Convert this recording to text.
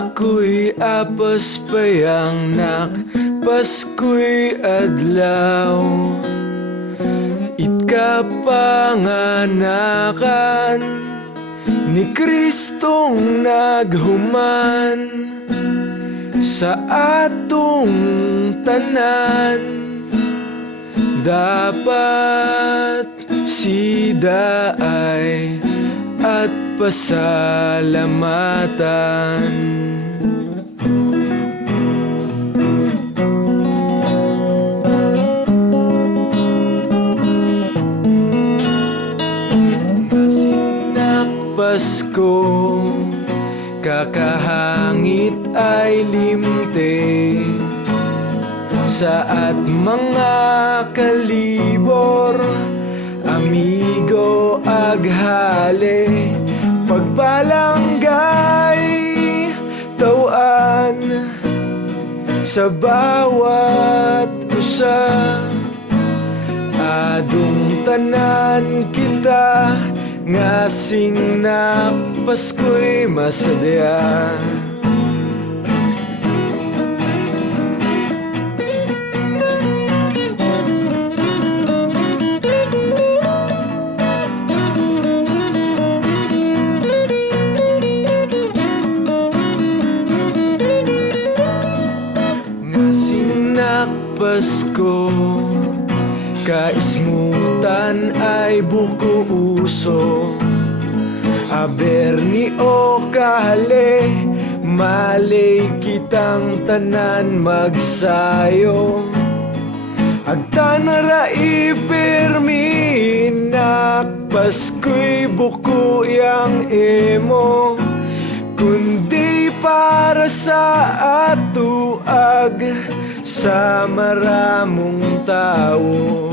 ako'y apos payang nak Pasko'y adlaw Ikapanganakan ni Kristong naghuman sa atong tanan. Dapat sidaay at pasalamatan. Masinak Pasko, kakahangit ay limte saat mga kalibor, amigo aghale, pagpalanggay tawan sa bawat usa. Adung tanan kita ngasing na Pasko'y masadya. Ngasing Pasko, kaismutan ay buko uso. Aberni o kahale, malay kitang tanan magsayo. Agtanara ipirminak, Pasko'y buko yang emo, kundi para sa atuag sa maramong tao.